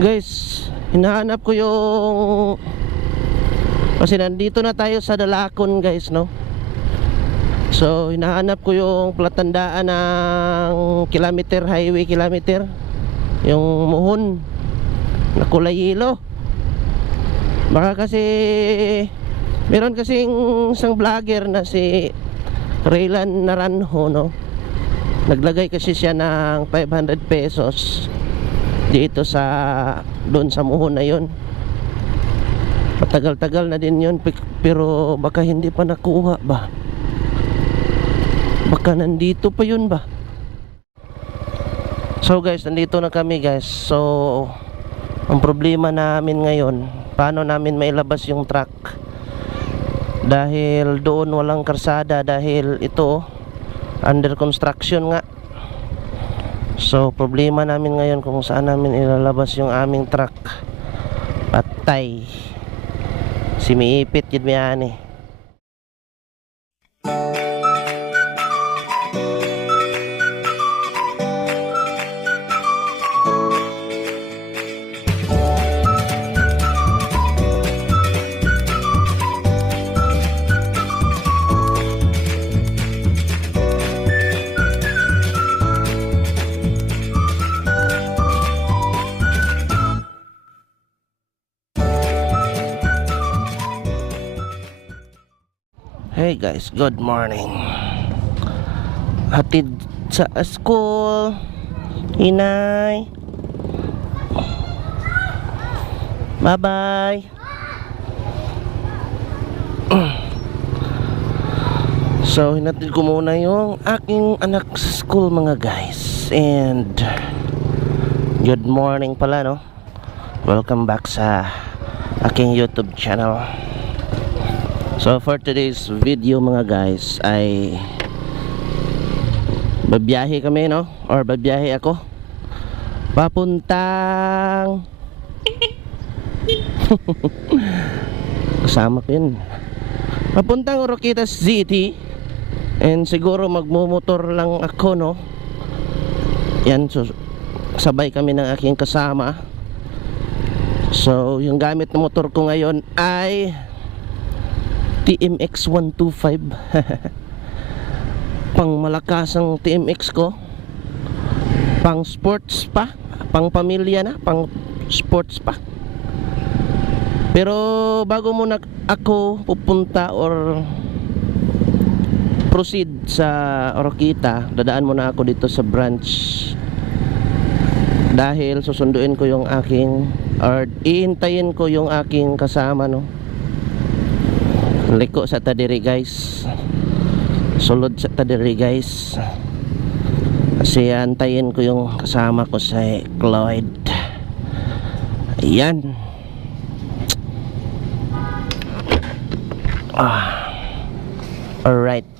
Guys, hinahanap ko yung, kasi nandito na tayo sa Dalakon guys, no. So hinahanap ko yung platandaan ng kilometer, highway kilometer, yung muhon na kulay yelo. Baka kasi meron kasing isang vlogger na si Raylan Naranjo, no. Naglagay kasi siya ng 500 pesos dito sa doon sa muhon na yun. Matagal-tagal na din yun, pero baka hindi pa nakuha ba, baka nandito pa yun ba. So guys, nandito na kami guys. So ang problema namin ngayon, paano namin mailabas yung truck, dahil doon walang karsada, dahil ito under construction nga. So problema namin ngayon kung saan namin ilalabas yung aming truck. Patay si miipit yun yan eh. Hey guys, good morning. Hatid sa school, inay. Bye bye. So hinatid ko muna yung aking anak sa school mga guys. And good morning pala, no. Welcome back sa aking YouTube channel. So for today's video mga guys ay babiyahe kami, no, or babiyahe ako papuntang kasama ko yun, papuntang Oroquitas City. And siguro magmumotor lang ako, no. Yan, so sabay kami ng aking kasama. So yung gamit ng motor ko ngayon ay TMX 125. Pang malakas ang TMX ko, pang sports pa, pang pamilya na, pang sports pa. Pero bago muna ako pupunta or proceed sa Oroquita, dadaan muna ako dito sa branch, dahil susunduin ko yung aking, or iintayin ko yung aking kasama, no. Liko sa tadiri guys, sulod sa tadiri guys, kasi antayin ko yung kasama ko sa Cloyd. Ayan. Alright.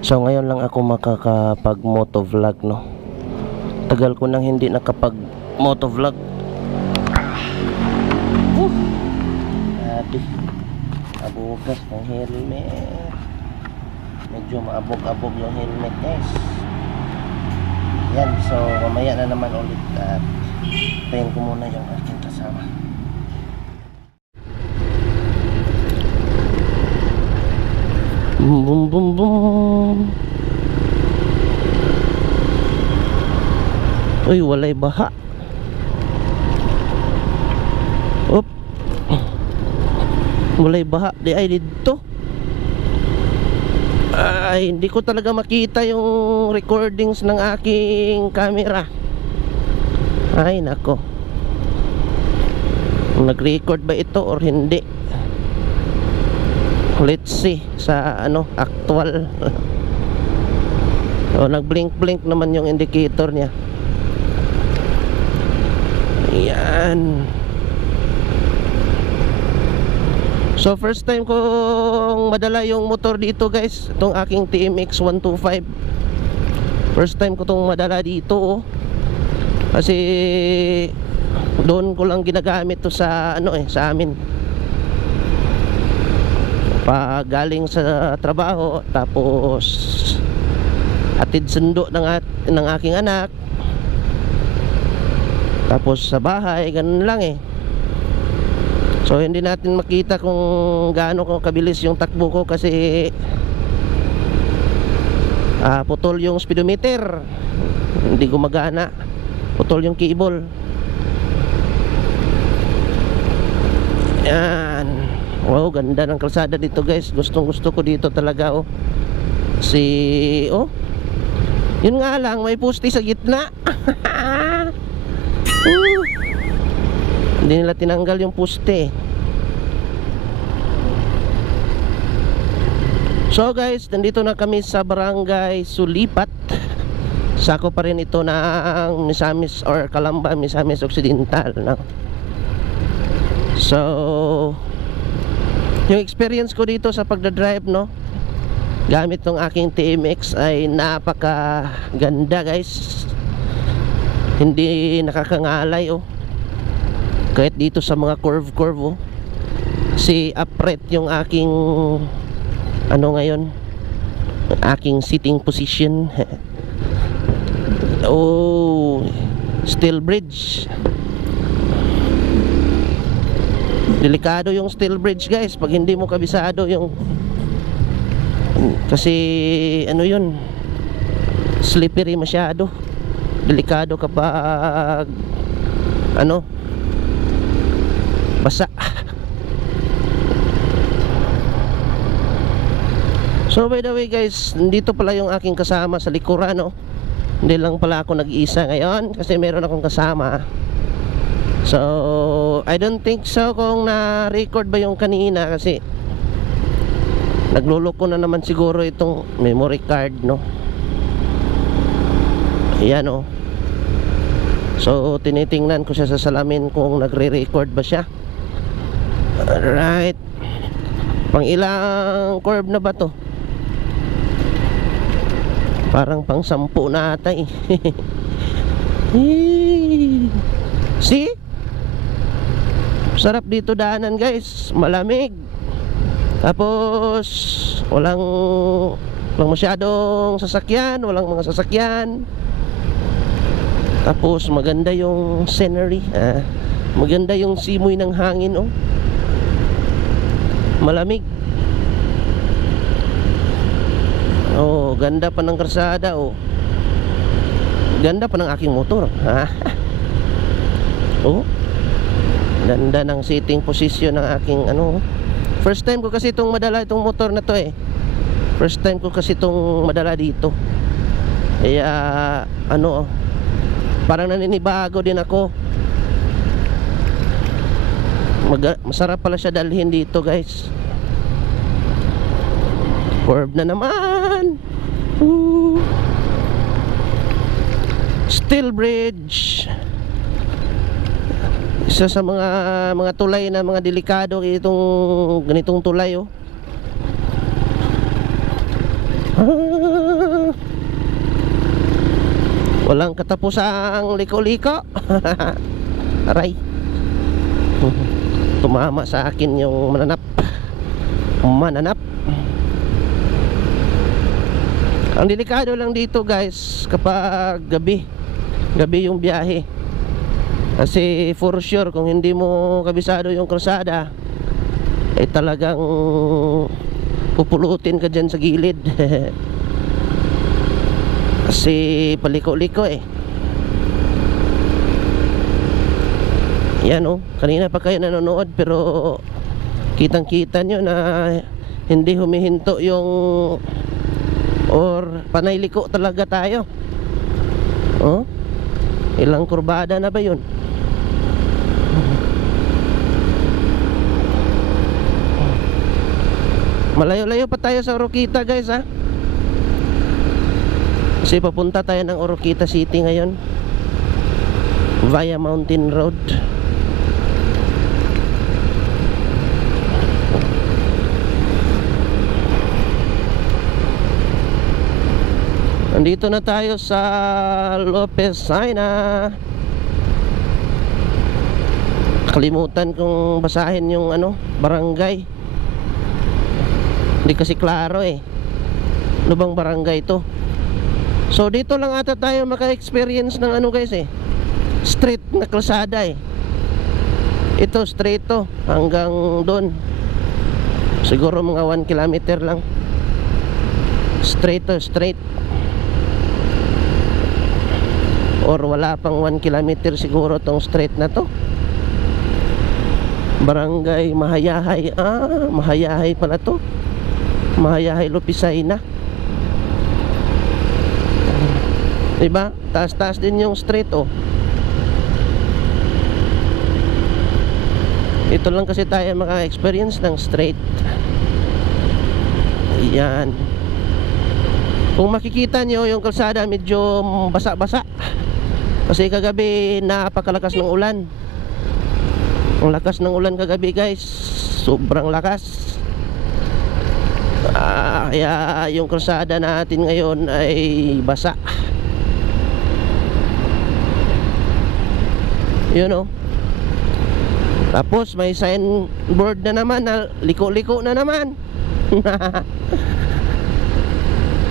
So ngayon lang ako makakapag motovlog, no. Tagal ko nang hindi nakapag motovlog. Abugas ng helmet, medyo maabog-abog yung helmet guys. Yan, so mamaya na naman ulit at tayin ko muna yung aking kasama. Boom boom boom boom. Uy, walay baha. Op, mulay baha di ay dito. Ay, hindi ko talaga makita yung recordings ng aking camera. Ay nako, nag-record ba ito or hindi? Let's see sa ano, actual. So nag-blink-blink naman yung indicator niya. Ayan. So first time kong madala yung motor dito guys, itong aking TMX 125. First time ko itong madala dito, oh. Kasi doon ko lang ginagamit to sa ano sa amin. Pa galing sa trabaho, tapos hatid sundo ng aking anak. Tapos sa bahay, ganun lang eh. So hindi natin makita kung gaano ko kabilis yung takbo ko kasi putol yung speedometer, hindi gumagana, putol yung cable. Yan. Wow, ganda ng kalsada dito guys. Gustong gusto ko dito talaga oh. Yun nga lang, may poste sa gitna. Hindi nila tinanggal yung poste. So guys, nandito na kami sa Barangay Sulipat. Sako pa rin ito ng Misamis or Calamba, Misamis Occidental, no? So yung experience ko dito sa pagdadrive, no, gamit tong aking TMX ay napaka ganda guys. Hindi nakakangalay oh. Kahit dito sa mga curve oh. Si upright yung aking ngayon, aking sitting position. Oh, steel bridge. Delikado yung steel bridge guys pag hindi mo kabisado yung, kasi yun, slippery masyado. Delikado kapag basa. So by the way guys, dito pala yung aking kasama sa likuran, no? Hindi lang pala ako nag-iisa ngayon kasi meron akong kasama. So I don't think so kung na-record ba yung kanina kasi nagluloko na naman siguro itong memory card, no? Ayan oh. So tinitingnan ko siya sa salamin kung nagre-record ba siya. Alright. Pang ilang curve na ba to? Parang pang 10 na ata eh. See? Sarap dito daanan guys, malamig. Tapos walang masyadong sasakyan, walang mga sasakyan. Tapos maganda yung scenery, maganda yung simoy ng hangin oh. Malamig. Oh, ganda pa ng kalsada oh. Ganda pa ng aking motor. Oh. Ganda ng sitting position ng aking First time ko kasi itong madala itong motor na to eh. First time ko kasi itong madala dito. Kaya parang naninibago din ako. Masarap pala siya dalhin dito guys. Curve na naman. Steel bridge. Isa sa mga tulay na mga delikado itong ganitong tulay oh. Walang katapusang liko-liko. Aray. Tumama sa akin yung mananap. Ang delikado lang dito guys kapag gabi yung biyahe. Kasi for sure kung hindi mo kabisado yung kalsada ay talagang pupulutin ka dyan sa gilid. Kasi paliko-liko eh. Yan oh, kanina pa kayo nanonood pero kitang-kita nyo na hindi humihinto yung, or panay liko talaga tayo. Oh, ilang kurbada na ba yun? Malayo-layo pa tayo sa Oroquita guys ha. Kasi papunta tayo ng Oroquita City ngayon via Mountain Road. Nandito na tayo sa Lopez Saina. Kalimutan kong basahin yung barangay. Hindi kasi klaro eh. Ano bang barangay to? So dito lang ata tayo maka-experience ng guys eh, straight na kalsada eh. Ito straight to hanggang doon. Siguro mga 1 kilometer lang. Straight to straight. Or wala pang 1 kilometer siguro tong straight na to. Barangay Mahayahay. Mahayahay pala to. Mahayahay Lupisay na. Diba? Taas-taas din yung straight oh. Ito lang kasi tayo maka-experience ng straight. Ayan. Kung makikita nyo yung kalsada medyo basa-basa kasi kagabi napakalakas ng ulan. Ang lakas ng ulan kagabi guys. Sobrang lakas. Kaya yung kalsada natin ngayon ay basa. You know. Tapos may signboard na naman na liko-liko na naman.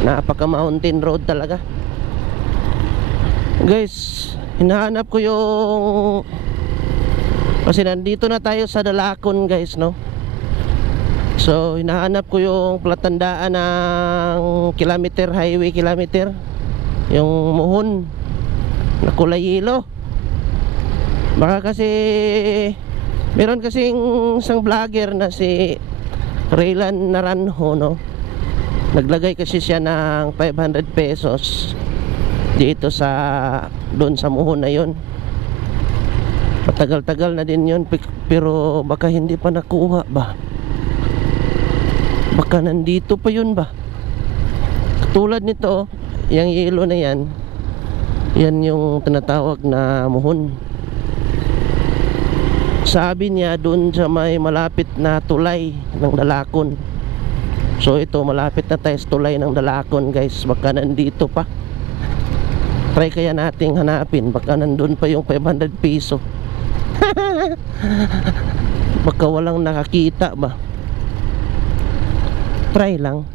Napaka mountain road talaga. Guys, hinahanap ko yung kasi nandito na tayo sa Dalakon guys, no. So hinahanap ko yung platandaan ng kilometer, highway kilometer, yung muhon na kulay yelo. Baka kasi meron kasing isang vlogger na si Raylan Naranjo, no. Naglagay kasi siya ng 500 pesos dito sa doon sa muhon na yun. Matagal-tagal na din yun, pero baka hindi pa nakuha ba, baka nandito pa yun ba. Katulad nito, yung yelo na yan, yan yung tinatawag na muhon. Sabi niya doon sa may malapit na tulay ng Dalakon. So ito malapit na tayo sa tulay ng Dalakon guys. Baka nandito pa. Try kaya nating hanapin. Baka nandun pa yung 500 piso. Baka walang nakakita ba. Try lang.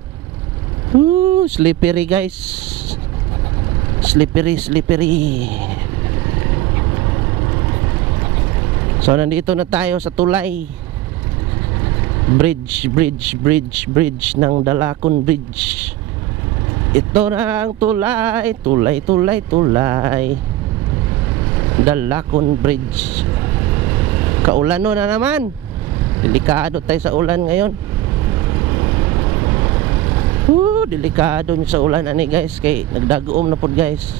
Slippery guys. Slippery, slippery. So nandito na tayo sa tulay. Bridge ng Dalakon Bridge. Ito na ang tulay. Tulay Dalakon Bridge. Kaulano na naman. Delikado tayo sa ulan ngayon. Delikado nyo sa ulan ani guys. Kay nagdagoom na po guys.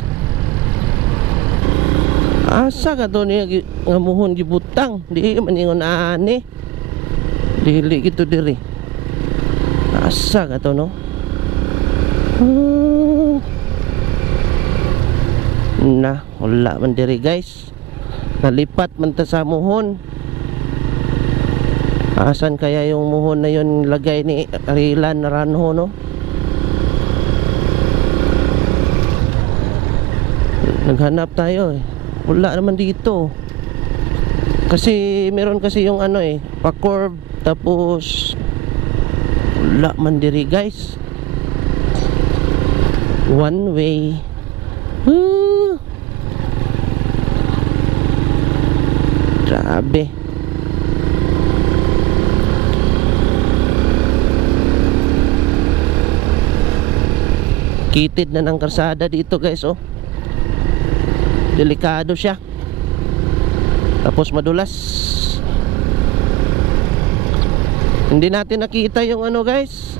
Asa ka to niya ngamuhon gibutang. Di man ingon ani. Dili gitu diri. Asa ka to no? Na, wala man diri guys. Nalipat man ta sa muhon. Asan kaya yung muhon na yun lagay ni Raylan Naranjo, no? Naghanap tayo eh. Wala naman dito. Kasi meron kasi yung ano eh, pa-curve. Tapos wala man diri guys. One way. Grabe. Kitid na ng kalsada dito guys oh. Delikado siya. Tapos madulas. Hindi natin nakita yung ano guys,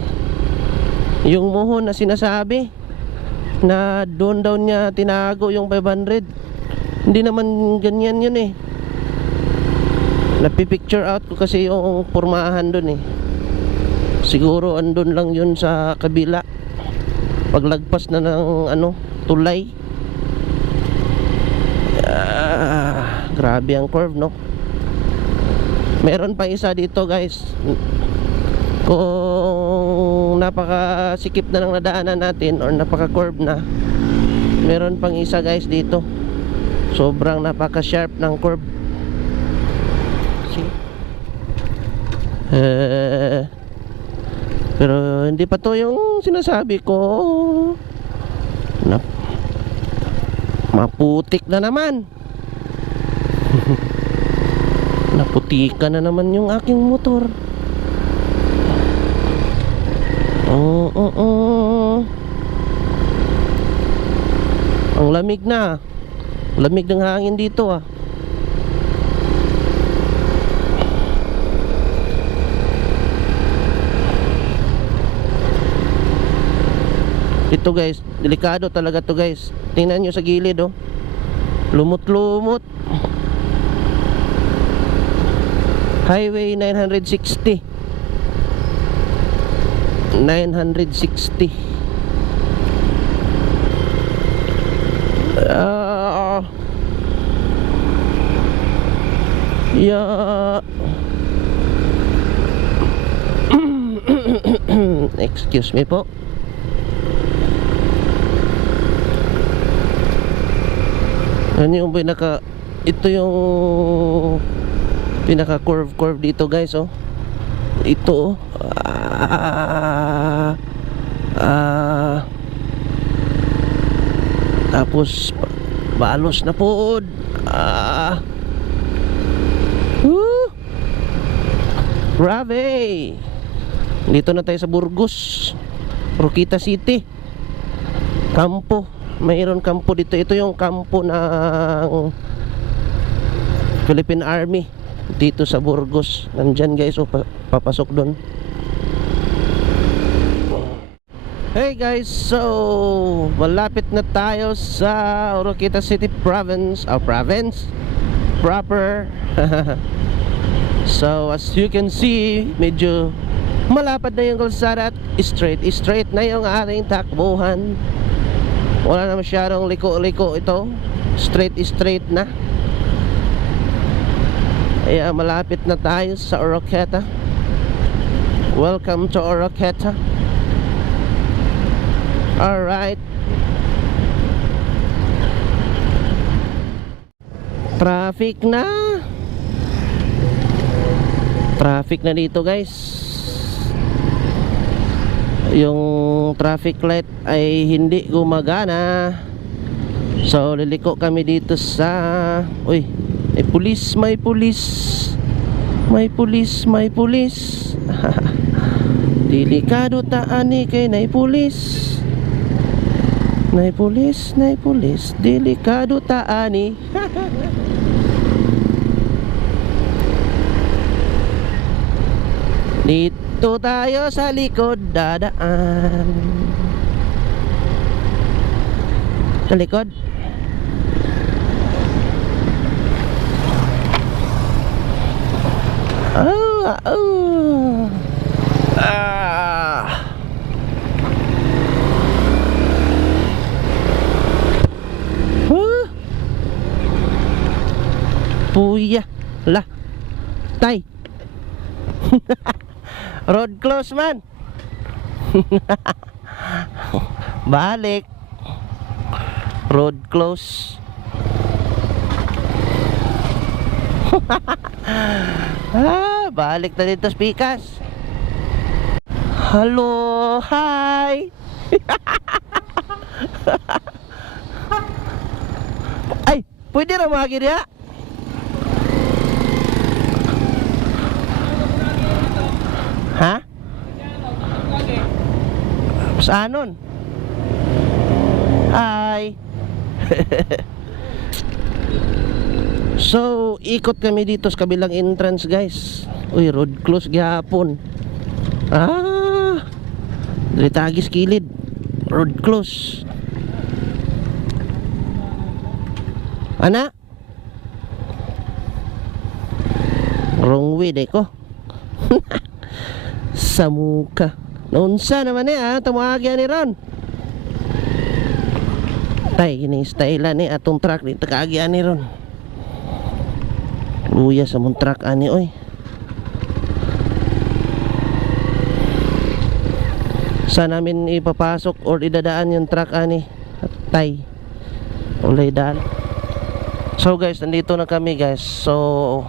yung muhon na sinasabi na doon daw niya tinago yung 500. Hindi naman ganyan yun eh. Napipicture out ko kasi yung pormahan doon eh. Siguro andun lang yun sa kabila paglagpas na ng ano, tulay. Grabe ang curve no. Meron pa isa dito guys. Kung napakasikip na ng nadaanan natin or napaka-curve na, meron pang isa guys dito. Sobrang napaka-sharp ng curve. Pero hindi pa to yung sinasabi ko na maputik na naman. Naputika na naman yung aking motor. Ang lamig na. Lamig ng hangin dito ah. Ito guys, delikado talaga to guys. Tingnan nyo sa gilid oh. Lumot-lumot. Highway 960. 960. Yeah. Excuse me po. Ano yung pinaka, ito yung pinaka curve dito guys oh. Ito oh. Tapos balos na po. Grabe. Dito na tayo sa Burgos, Roquita City. Kampo. Mayroon kampo dito. Ito yung kampo ng Philippine Army dito sa Burgos. Nandyan guys, so papasok doon. Hey guys, so malapit na tayo sa Roquita City Province, province proper. So as you can see, medyo malapad na yung kalsada at straight na yung ating takbuhan. Wala na masyadong liko-liko ito. Straight na. Kaya malapit na tayo sa Oroqueta. Welcome to Oroqueta. Alright. Traffic na. Traffic na dito guys. Yung traffic light ay hindi gumagana. So liliko kami dito sa, uy, may pulis. May pulis. Delikado taani kay nay pulis. Nay pulis, delikado taani. Dito tayo sa likod dadaan. Sa likod. Puya. Lah. Tay. Road close man. Balik. Road close. Balik na dito Pikas. Hello, hi. Ay, pwede na magiging ya. Ha? Saanon? Hi. So, ikot kami dito sa kabilang entrance guys. Uy, road close gyapon. Dili tagis kilid. Road close. Ana? Wrong way day ko. Sa muka. Naunsa naman tumagyan ni Ron. Tay, gini style ni atong truck ni takagyan ni Ron. Luya sa mong truck ani oy. Saan namin ipapasok or idadaan yung truck ani? Tay. Ulay daan. So guys, nandito na kami guys. So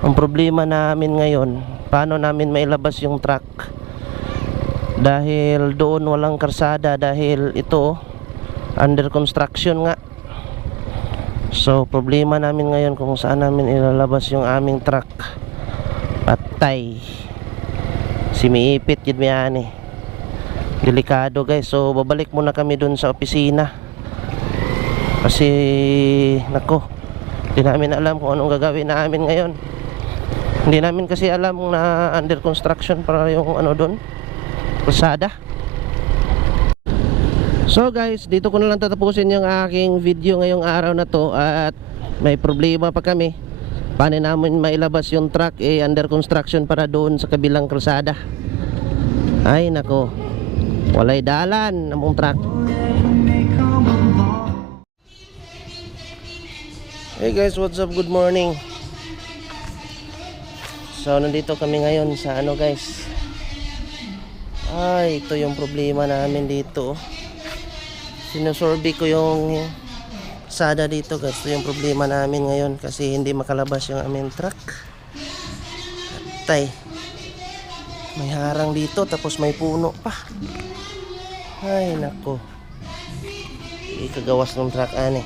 ang problema namin ngayon, paano namin mailabas yung truck? Dahil doon walang karsada, dahil ito under construction nga. So problema namin ngayon kung saan namin ilalabas yung aming truck. Patay. Simiipit yun yan eh. Delikado guys. So babalik muna kami dun sa opisina. Kasi nako, hindi namin alam kung anong gagawin namin ngayon. Hindi namin kasi alam na under construction para yung ano dun, kalsada. So guys, dito ko na lang tatapusin yung aking video ngayong araw na to. At may problema pa kami. Paano namin mailabas yung truck under construction para doon sa kabilang kalsada. Ay nako, walay dalan namong truck. Hey guys, what's up? Good morning. So nandito kami ngayon sa ano guys. Ay, ito yung problema namin dito. Sinusurvey ko yung sada dito guys. Ito yung problema namin ngayon kasi hindi makalabas yung aming truck. Atay, may harang dito tapos may puno pa. Ay nako, ikagawas ng truck ani.